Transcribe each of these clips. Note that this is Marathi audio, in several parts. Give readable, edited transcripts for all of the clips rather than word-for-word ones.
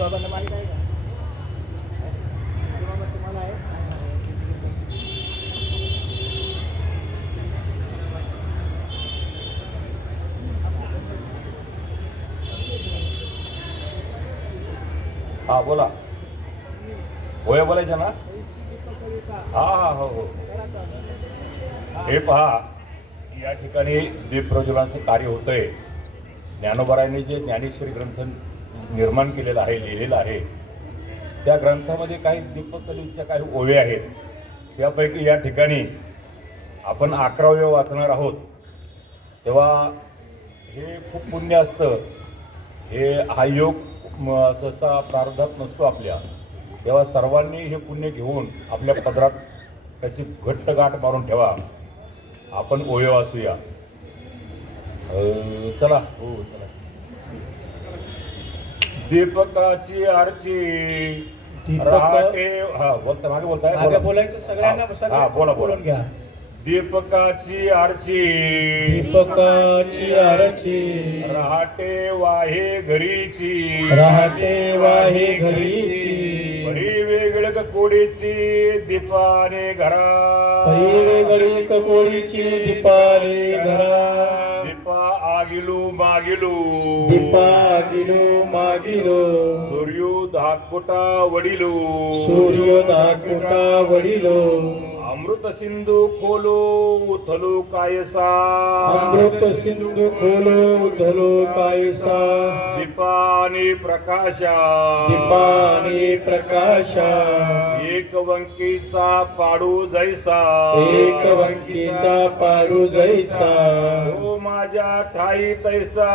बाबांना मालिक आहे का? तुम्हाला आहे? हा बोला. होय बोलायचं ना. हा हा हो हो. हे पहा, या ठिकाणी दीप प्रज्वलनाचं कार्य होतंय. ज्ञानोबारायांनी जे ज्ञानेश्वरी ग्रंथ निर्माण केलेला आहे, लिहिलेला आहे, त्या ग्रंथामध्ये काही दीपकलेच्या काही ओव्या आहेत. त्यापैकी या ठिकाणी आपण 11व्या वाचणार आहोत. तेव्हा हे खूप पुण्य असतं. हा योग सहसा प्रारब्धात नसतो आपल्या. तेव्हा सर्वांनी हे पुण्य घेऊन आपल्या पदरात त्याची घट्ट गाठ मारून ठेवा. आपण ओवे वाचूया. चला हो चला. दीपकाची आरची राहते. हा बोलता मागे बोलताय बोलायचं सगळ्यांना. हा बोला बोलून घ्या. दीपकाची आरची दीपकाची आरची रहाटे वाहे घरीची राहते वाहे घरीची बरी वेगळ कोडीची दीपाने घरा वेगळी कपोळीची दीपाने घरा दीपा आगिलू मागिलू दीपा गिलो मागिलो सूर्यो धाकुटा वडिलो सूर्य दाकुटा वडिलो अमृत सिंधू खोलो उथलो कायसा अमृत सिंधू खोलो उधलो कायसा दीपाने प्रकाशा दीपाने प्रकाशा एक वंकीचा पाडू जैसा एक वंकीचा पाडू जैसा तो माझ्या ठाई तैसा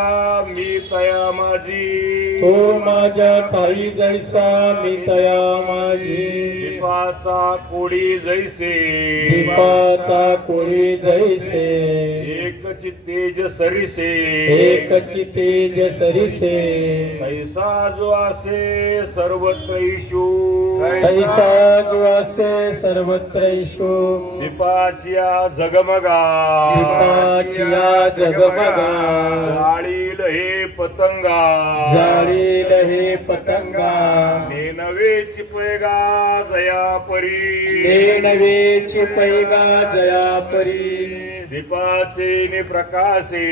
मी तया माझी तो माझ्या ठाई जैसा मी तया माझी दीपाचा कोडी जैसे दीपाचा कोळी जैसे एकची तेज सरिसे एकची तेज सरिसे तैसा जो असे सर्वत्र ईशू तैसा जो असे सर्वत्रैषु दीपाचिया जगमगा दीपाचिया जगमगा जाळील हे पतंगा जाळील हे पतंगा नवेची पैगा जया परी नवेची पैगा जया परी दीपाचे नि प्रकाशे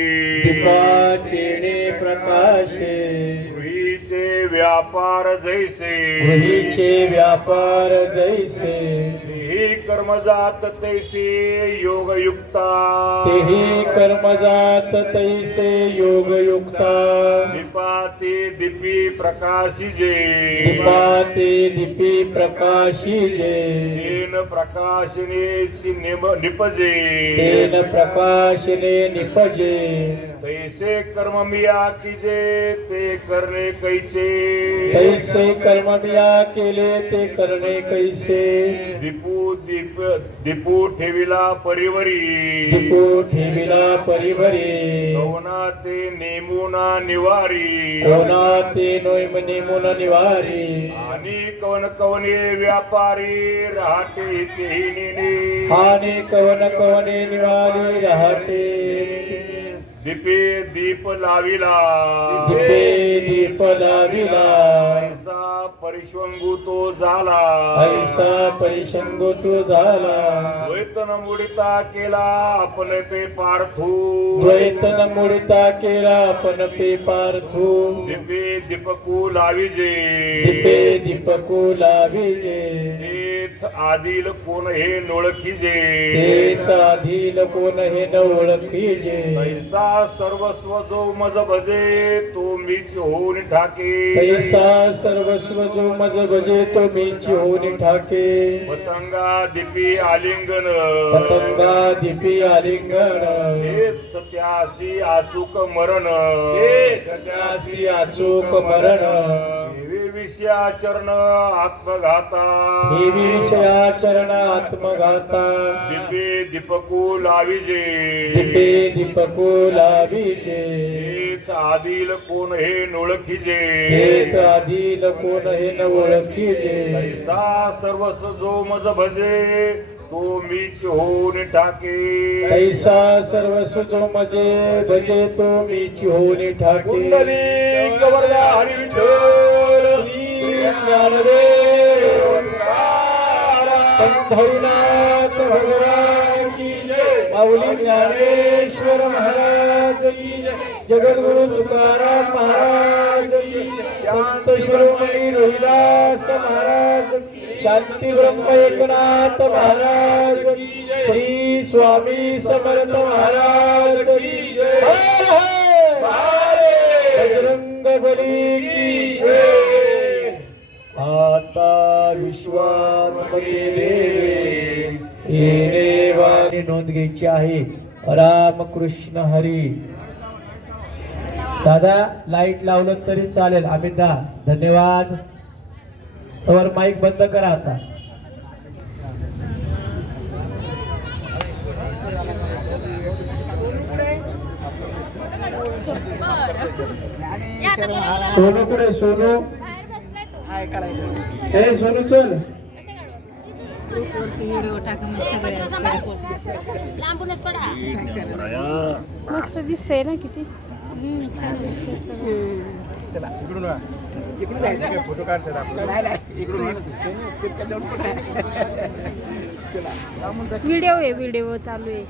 दीपाचे ने प्रकाशे गृहीचे व्यापार जैसे गृहीचे व्यापार जैसे ही कर्मजात तैसे योगयुक्ता तेही कर्मजात तैसे योगयुक्ता दीपाते दीपी प्रकाशिजे दीपाते दीपी प्रकाशिजे तेन प्रकाशनेची निपजे तेन प्रकाशने निपजे तैसे कर्म मिया कीजे ते करणे कैचे तैसे कर्मया केले ते करणे कैसे दीपू ठेविला परिवरी दीपो ठेविला परिभरी कवना ते नेमुना निवारी कोणा ते नोयम नेमुन निवारी आणि कवन कवने व्यापारी राहते तेही नेने आणि कवन कवने निवारी राहते दीपे दीप लाविला दीपे दीप लाविला ऐसा परिश्वंगू तो झाला ऐसा परिशंगो तो झाला द्वैतन मुडिता केला आपण पे पार्थू द्वैतन मुडिता केला आपण पे पार्थू दीपे दीपकू लाविजे दीपे दीपको लाविजे तेथ आदिल कोण हे नोळखीजे तेच आधील कोण हे न ओळखीजे ऐसा सर्वस्व जो मज भजे तो मीच होऊन ठाके पैसा सर्वस्व जो मज भजे तो मीची होऊन ठाके पतंगा दीपी आलिंगन पतंगा दीपी आलिंगन हेच त्यासी अचूक मरण त्यासी अचूक मरण देवी विषयाचरण आत्मघाता ही विषयाचरण आत्मघाता दीपे दीपकू लाविजे दीपे दीपको लाविजे हेत आदिल कोण हे नोळखीजे हेत आधील कोण हे न ओळखीजे ऐसा सर्वस्व जो मज भजे तो मीच होऊन टाके ऐसा सर्वस्व जो मजे भजे तो मीची होऊन ठाके कुंडली गवरदा हरी विठ्ठल ज्ञानदेव पंढरीनाथ भगवान की जय, माऊली ज्ञानेश्वर महाराज की जय, जगद्गुरु तुकाराम महाराज की जय, संत शिरोमणी रोहिदास महाराज की, शांती ब्रह्म एकनाथ महाराज की जय, श्री स्वामी समर्थ महाराज की जय, हर हर बजरंग बली की जय। आता विश्वामध्ये देवे येणे वाणी नोंद घ्यायची आहे. रामकृष्ण हरी. दादा लाईट लावलं तरी चालेल. अमिता धन्यवाद. तर माईक बंद करा आता. सोनू कुठे? सोनू हे सोनू चल. मस्त दिसतंय ना किती. छान दिसतंय. व्हिडिओ आहे, व्हिडिओ चालू आहे.